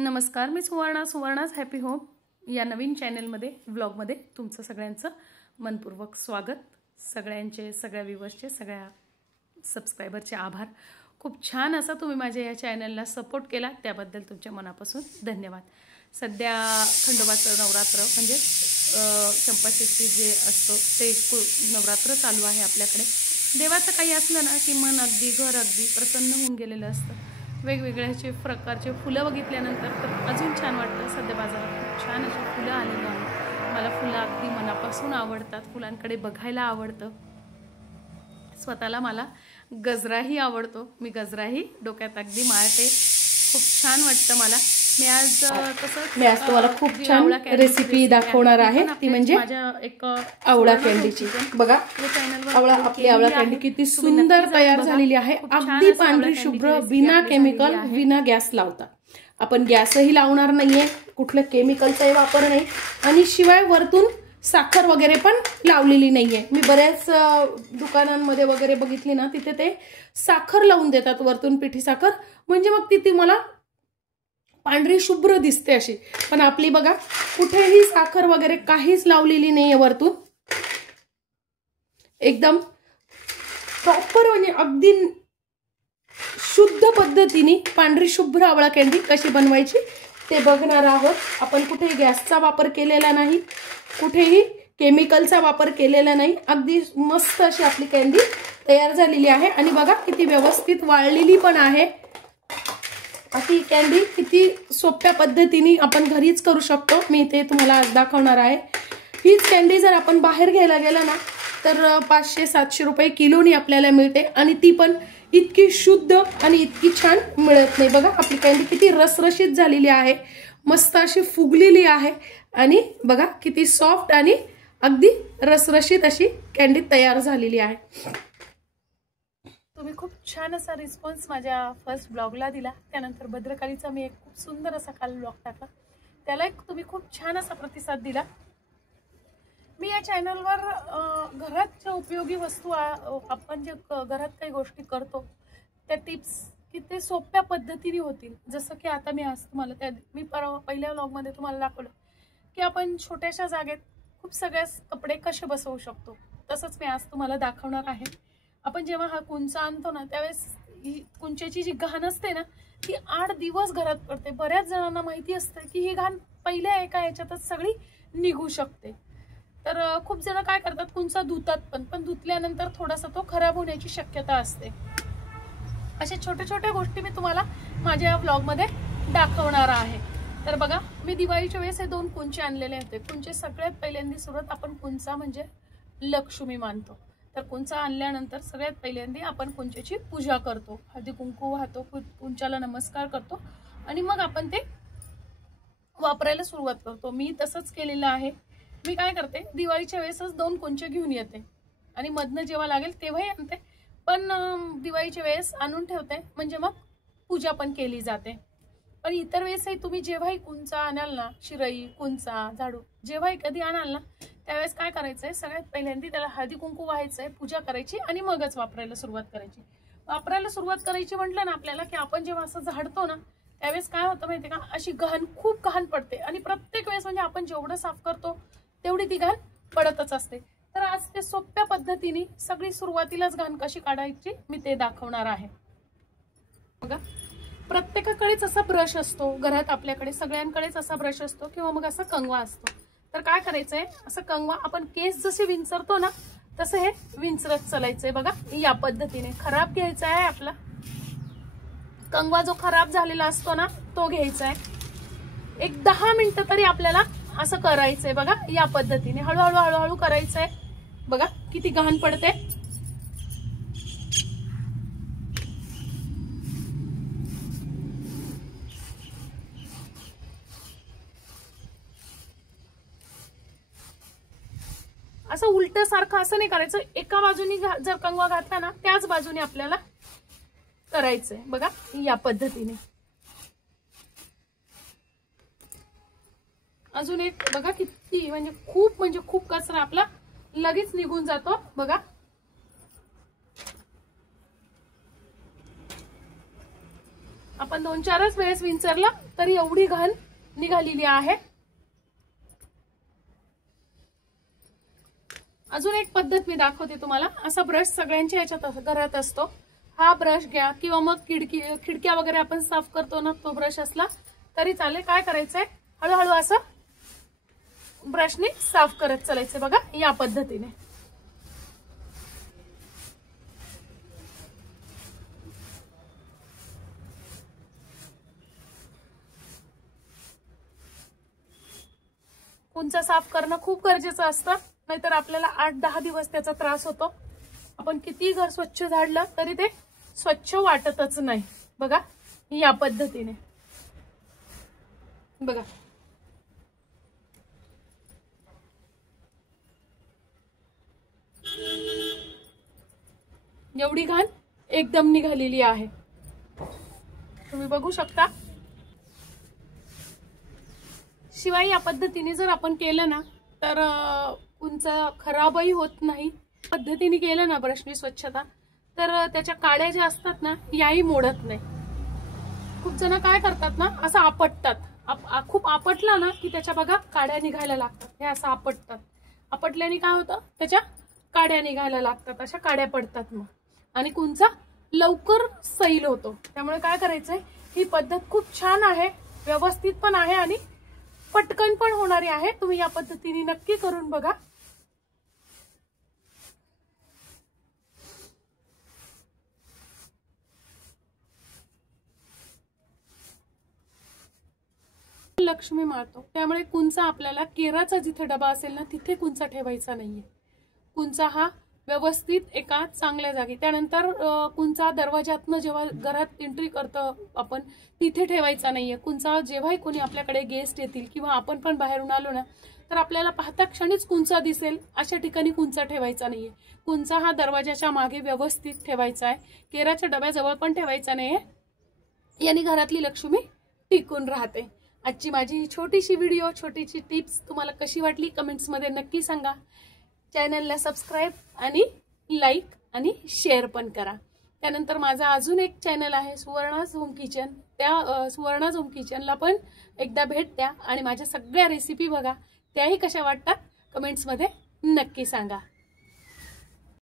नमस्कार, मी सुवर्णाच happy home या नवीन चॅनलमध्ये व्लॉगमध्ये तुमचं सगळ्यांचं मनपूर्वक स्वागत। सगळ्यांचे, सगळ्या व्ह्यूअर्सचे, सगळ्या सबस्क्रायबरचे आभार। खूप छान असा तुम्ही माझ्या या चॅनलला सपोर्ट केला, त्याबद्दल तुमच्या मनापासून धन्यवाद। सध्या खंडोबाचं नवरात्र म्हणजे चंपाषष्ठी जे असतो ते नवरात्र चालू आहे आपल्याकडे। देवाचं काही असलं ना की मन अगदी घर अगदी प्रसन्न होऊन गेलेलं असतं। वेगवेगळ्याचे प्रकारचे फुलं बघितल्यानंतर तर अजून छान वाटतं। सध्या बाजारात खूप छान अशी फुलं आलेली आहेत। मला फुलं अगदी मनापासून आवडतात, फुलांकडे बघायला आवडतं। स्वतःला मला गजराही आवडतो, मी गजराही डोक्यात अगदी माळते। खूप छान वाटतं मला। मी आज तुम्हाला खूप छान रेसिपी दाखवणार आहे, ती म्हणजे आवळा कँडीची। बघा, आपली आवळा कँडी किती सुंदर तयार झालेली आहे, अगदी पांढरी शुभ्र, बिना केमिकल, बिना गॅस लावता। आपण गॅसही लावणार नाहीये, कुठलं केमिकलचाही वापर नाही, आणि शिवाय वरतून साखर वगैरे पण लावलेली नाहीये। मी बऱ्याच दुकानांमध्ये वगैरे बघितली ना, तिथे ते साखर लावून देतात वरतून, पिठी साखर, म्हणजे मग ती मला पांढरी शुभ्र दिसते अशी। पण आपली बघा, कुठेही साखर वगैरे काहीच लावलेली नाहीये वरतून, एकदम प्रॉपर म्हणजे अगदी शुद्ध पद्धतीने पांढरी शुभ्र आवळा कँडी कशी बनवायची ते बघणार आहोत आपण। कुठेही गॅसचा वापर केलेला नाही, कुठेही केमिकलचा वापर केलेला नाही, अगदी मस्त अशी आपली कँडी तयार झालेली आहे। आणि बघा किती व्यवस्थित वाळलेली पण आहे। अशी कँडी किती सोप्या पद्धतीने आपण घरीच करू शकतो, मी ते तुम्हाला आज दाखवणार आहे। हीच कँडी जर आपण बाहेर घ्यायला गेला ना तर 500-700 रुपये किलोनी आपल्याला मिळते, आणि ती पण इतकी शुद्ध आणि इतकी छान मिळत नाही। बघा आपली कँडी किती रसरशीत झालेली आहे, मस्त अशी फुगलेली आहे, आणि बघा किती सॉफ्ट आणि अगदी रसरशीत अशी कँडी तयार झालेली आहे। तुम्ही खूप छान असा रिस्पॉन्स माझ्या फर्स्ट ब्लॉगला दिला, त्यानंतर भद्रकालीचा मी एक खूप सुंदर असा काल ब्लॉग टाकला, त्याला तुम्ही खूप छान असा प्रतिसाद दिला। मी या चॅनलवर घराच्या उपयोगी वस्तू, आपण जे घरात काही गोष्टी करतो त्या टिप्स किती सोप्या पद्धतीने होतील। जसं की आता मी आज तुम्हाला मी पहिल्या व्लॉगमध्ये तुम्हाला दाखवलं की आपण छोट्याशा जागेत खूप सगळे कपडे कसे बसवू शकतो, तसंच मी आज तुम्हाला दाखवणार आहे। आपण जेव्हा हा कुंचा आणतो ना, त्यावेळेस ही कुंच्याची जी घाण असते ना, ती 8 दिवस घरात पडते। बऱ्याच जणांना माहिती असतं की ही घाण पहिल्या एका ह्याच्यातच सगळी निघू शकते। तर खूप जण काय करतात, कुंचा धुतात पण धुतल्यानंतर थोडासा तो खराब होण्याची शक्यता असते। अशा छोट्या छोट्या गोष्टी मी तुम्हाला माझ्या व्लॉगमध्ये दाखवणार आहे। तर बघा, मी दिवाळीच्या वेळेस हे 2 कुंचे आणलेले होते। कुंचे सगळ्यात पहिल्यांदा सुरुवात आपण कुंचा म्हणजे लक्ष्मी मानतो, तर कुंचा आणल्यानंतर सगळ्यात पहिल्यांदा आपण कुंच्याची पूजा करतो, हळदी कुंकू वाहतो, कुंचाला नमस्कार करतो, आणि मग आपण ते वापरायला सुरुवात करतो। मी तसंच केलेलं आहे। मी काय करते, दिवाळीच्या वेळेसच 2 कुंचे घेऊन येते, आणि मधनं जेव्हा लागेल तेव्हाही आणते, पण दिवाळीच्या वेळेस आणून ठेवते, म्हणजे मग पूजा पण केली जाते। पण इतर वेळेसही तुम्ही जेव्हाही कुंचा आणाल ना, शिरई, कुंचा, झाडू जेव्हाही कधी आणाल ना, त्यावेळेस काय करायचंय, सगळ्यात पहिल्यांदा त्याला हळदी कुंकू व्हायचंय, पूजा करायची, आणि मगच वापरायला सुरुवात करायची। वापरायला सुरुवात करायची म्हटलं ना आपल्याला, की आपण जेव्हा असं झाडतो ना, त्यावेळेस काय होतं माहितीये का, अशी घाण, खूप घाण पडते, आणि प्रत्येक वेळेस म्हणजे आपण जेवढं साफ करतो तेवढी ती घाण पडतच असते। तर आज ते सोप्या पद्धतीने सगळी सुरुवातीलाच घाण कशी काढायची मी ते दाखवणार आहे। बघा, प्रत्येकाकडेच असा ब्रश असतो घरात, आपल्याकडे सगळ्यांकडेच असा ब्रश असतो, किंवा मग असा कंगवा असतो। तर काय करायचंय, असं कंगवा आपण केस जसे विंचरतो ना, तसं हे विंचरत चालायचंय। बघा, या पद्धतीने खराब घ्यायचा आहे आपला कंगवा, जो खराब झालेला असतो ना तो घ्यायचा आहे। एक 10 मिनिटं तरी आपल्याला असं करायचंय। बघा, या पद्धतीने हळूहळू हळूहळू करायचंय। बघा किती घाण पडते। असं उलट सारखं असं नाही करायचं, एका बाजूनी जर कंगवा घातला ना, त्याच बाजूने आपल्याला करायचंय। बघा, या पद्धतीने। अजून एक बघा, किती म्हणजे खूप कचरा आपला लगेच निघून जातो। बघा, आपण 2-4च वेळेस विंचरला तरी एवढी घाण निघालेली आहे. अजून एक पद्धत मी दाखवते तुम्हाला. असा ब्रश सगळ्यांच्या याच्यात घरात असतो. हा ब्रश घ्या किंवा मग खिडक्या वगैरे आपण साफ करतो ना, तो ब्रश असला तरी चालेल. काय करायचंय, हळूहळू असं ब्रशने साफ करत चालायचं बघा, या पद्धतीने. कुंचा साफ करणं खूप गरजेचं असतं, नाहीतर आपल्याला 8-10 दिवस त्याचा त्रास होतो. आपण किती घर स्वच्छ झाडलं तरी ते स्वच्छ वाटतच नाही बघा, या पद्धतीने बघा. एवढी घाण एकदम निघालेली आहे, तुम्ही बघू शकता. शिवाय या पद्धतीने जर आपण केलं ना तर कुंचा खराबही होत नाही. पद्धतीने केलं ना ब्रशनी स्वच्छता, तर त्याच्या काड्या ज्या असतात ना याही मोडत नाही. खूप जण काय करतात ना, असं आपटतात. खूप आपटला ना की त्याच्या बघा काड्या निघायला लागतात. हे असं आपटतात. आपटल्याने काय होतं, त्याच्या काड्या निघायला लागतात, अशा काड्या पडतात मग, आणि कुंचा लवकर सैल होतो. त्यामुळे काय करायचंय, ही पद्धत खूप छान आहे, व्यवस्थित पण आहे आणि पटकन पण होणारी आहे. तुम्ही या पद्धतीने नक्की करून बघा. लक्ष्मी मारतो, त्यामुळे कुंचा आपल्याला केराचा जिथे डबा असेल ना तिथे कुंचा ठेवायचा नाहीये. कुंचा हा व्यवस्थित एका चांगल्या जागी, त्यानंतर कुंचा दरवाजातनं जेव्हा घरात एंट्री करतो आपण तिथे ठेवायचा नाहीये. कुंचा जेव्हाही कोणी आपल्याकडे गेस्ट येतील किंवा आपण पण बाहेरून आलो ना तर आपल्याला पाहता क्षणीच कुंचा दिसेल अशा ठिकाणी कुंचा ठेवायचा नाहीये. कुंचा हा दरवाजाच्या मागे व्यवस्थित ठेवायचा आहे. केराच्या डब्याजवळ पण ठेवायचा नाहीये. याने घरातली लक्ष्मी टिकून राहते. आजची माझी छोटीशी व्हिडिओ, छोटीशी टिप्स तुम्हाला कशी वाटली कमेंट्समध्ये नक्की सांगा. चॅनलला सबस्क्राईब आणि लाईक आणि शेअर पण करा. त्यानंतर माझा अजून एक चॅनल आहे सुवर्णाज होम किचन, त्या सुवर्णाज होम किचनला पण एकदा भेट द्या आणि माझ्या सगळ्या रेसिपी बघा. त्याही कशा वाटतात कमेंट्समध्ये नक्की सांगा.